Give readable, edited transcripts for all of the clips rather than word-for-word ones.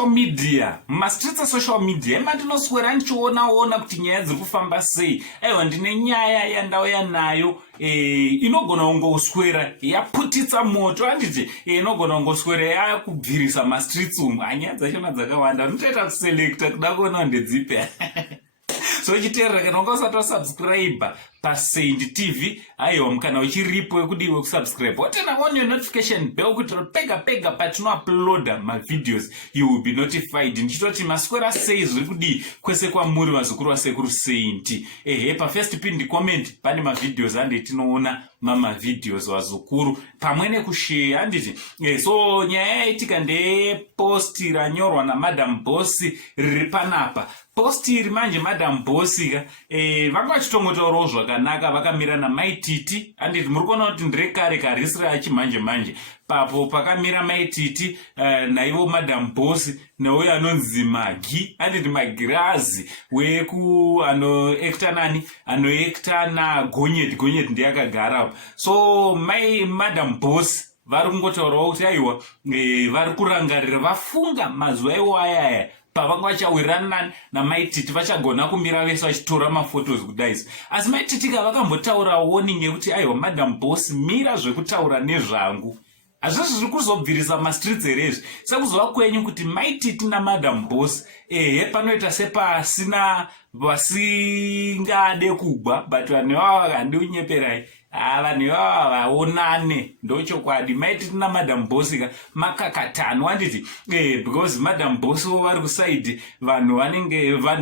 social media, mastritsa social media, mandinokuswera ndichiona kuti nyaya dziri kufamba sei. Aiwa ndine nyaya yandauya nayo inogona kungoswera yaputitsa moto handiti inogona kungoswera yakubvirisa mastreets umu. Nyaya dzachona dzakawanda unotoita kuselekta kuda kuona ndedzipi. So chiterera kana ungasati wasubscribe paSaint TV aiwa mukana uchiripo wekudiwe kusubscribe watena on your notification bell kuti pega patinouploada mavideos you will be notified. Ndichitoti maswera sei zviri kudii kwese kwamuri vazukuru vasekuru Saint. Pa first pinned comment pane mavideos ande tinoona mamavideos vazukuru pamwe nekushare handiti. So nyaya yaitika ndeposti ranyorwa naMadam Boss riri panapa. Posti iri manje Madam Boss vanga vachitongotaurawo zvakanaka vakamira naMaititi handiti muri kuona kuti ndirekare karisira achimanje papo pakamira Maititi naivo Madam Boss neuyo anonzi Magi handiti Magirazi weku anoekta nani anoekta naGonyeti ndiye akagara. So Madam Boss vari kungotaurawo kuti aiwa vari kurangarira vafunga mazuva iwo ayaya pavanga vachawirana naMaititi vachagona kumira vese vachitora mafotos kudais. Asi Maititi vakambotaura warning yekuti aiwa Madam Boss mira zvekutaura nezvangu. Hazvizvi zviri kuzobvirisa mastreets herezvi. Sekuzova kwenyu kuti Maititi naMadam Boss panoita sepasina vasingade kugwa but vanhu ivava vakandiunyeperai. Vanhu ivava vaonane ndochokwadi. Maititi naMadam Boss makakatano handiti because Madam Boss vari kusaidi vanhu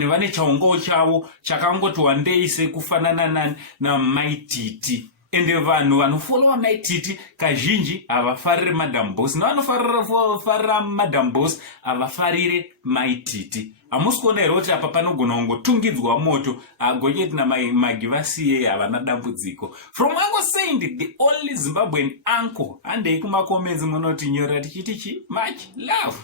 vane chaongo chavo chakangoti wandei sekufanana naMaititi. Ende vanhu vanofollowa Maititi kazhinji havafariri Madam Boss nevanofarira Madam Boss havafarire Maititi. Hamusi kuona here kuti apa panogona kungotungidzwa moto Gonyeti naMagi vasiye havana dambudziko. From Uncle Saint, the only Zimbabwean uncle. Handei kumakomenzi munoti nyora tichiti much love.